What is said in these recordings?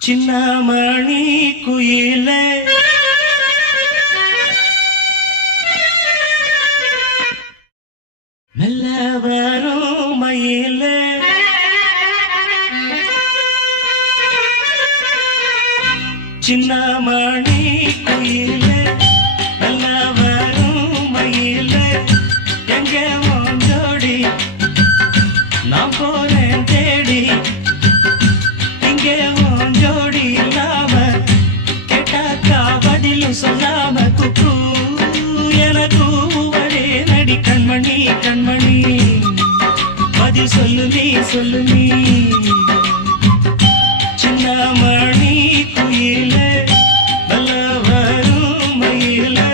சின்னமணி குயிலே மெல்ல வரும் மயிலே சின்னமணி குயிலே மெல்ல வரும் மயிலே எங்க ஜோடி நான் போறேன் தேடி இங்கே ஜோடி இல்லாம கேட்டாக்கா பதிலும் சொல்லாம குக்கு எனக்கு ஒரே நடி கண்மணி கண்மணி பதில் சொல்லு நீ சின்னமணி குயிலே நல்ல வரும் மயிலே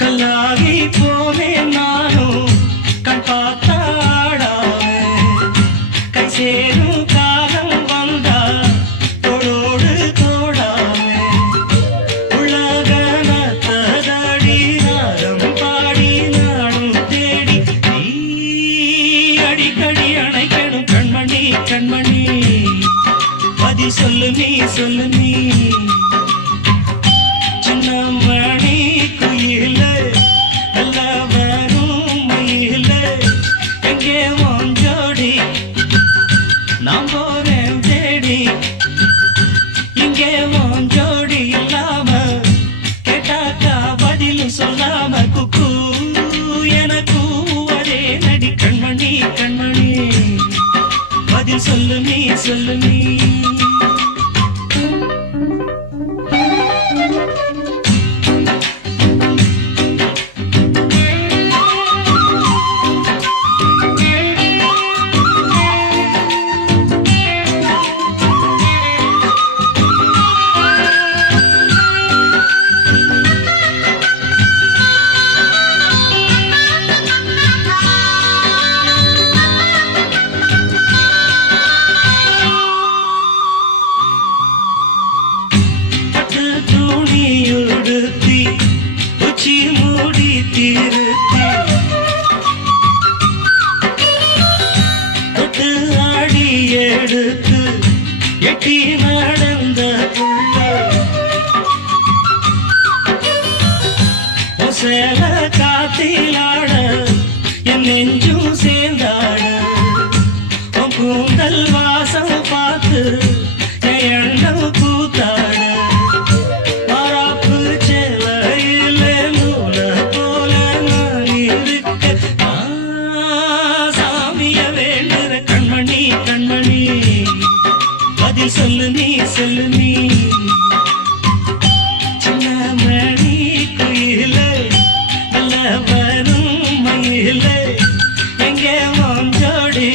கல்லாகி போவே நானும் கண் பார்த்தாடாவே கை சேரும் காலம் வந்தா தோளோடு தோடாவே உலகனத்ததடி நாதம் பாடி நானும் தேடி நீ அடிக்கடி அணைக்கணும் கண்மணி கண்மணி பதி சொல்லு நீ சின்னமணி குயிலே நல்ல வரும் மயிலே எங்கே ஜோடி நான் போறேன் தேடி இங்கே ஜோடி இல்லாம கேட்டாக்கா பதிலும் சொல்லாம குக்கு எனக்கு ஒரே நடி கண்மணி கண்மணி பதில் சொல்லு நீ துணியுடுத்தி உச்சி மூடி திருத்தி தொட்டு ஆடி எடுத்து எட்டி நடந்த சேல காத்திலாட என் நெஞ்சும் சேர்ந்தாட உன் கூந்தல் வாசம் பார்த்து என் எண்ணம் கூத்தாட சொல்லு நீ சின்னமணி குயிலே நல்ல வரும் மயிலே எங்கே ஜோடி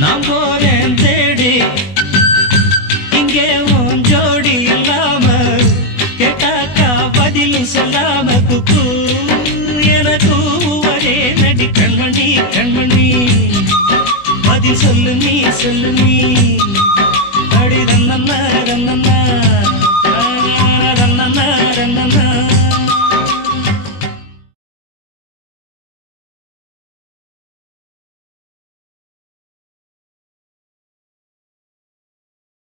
நான் போறேன் தேடி இங்கே ஜோடி இல்லாம கேட்டாக்கா பதிலும் சொல்லாம குக்கு எனக்கு ஒரே நடி கண்மணி கண்மணி பதில் சொல்லு நீ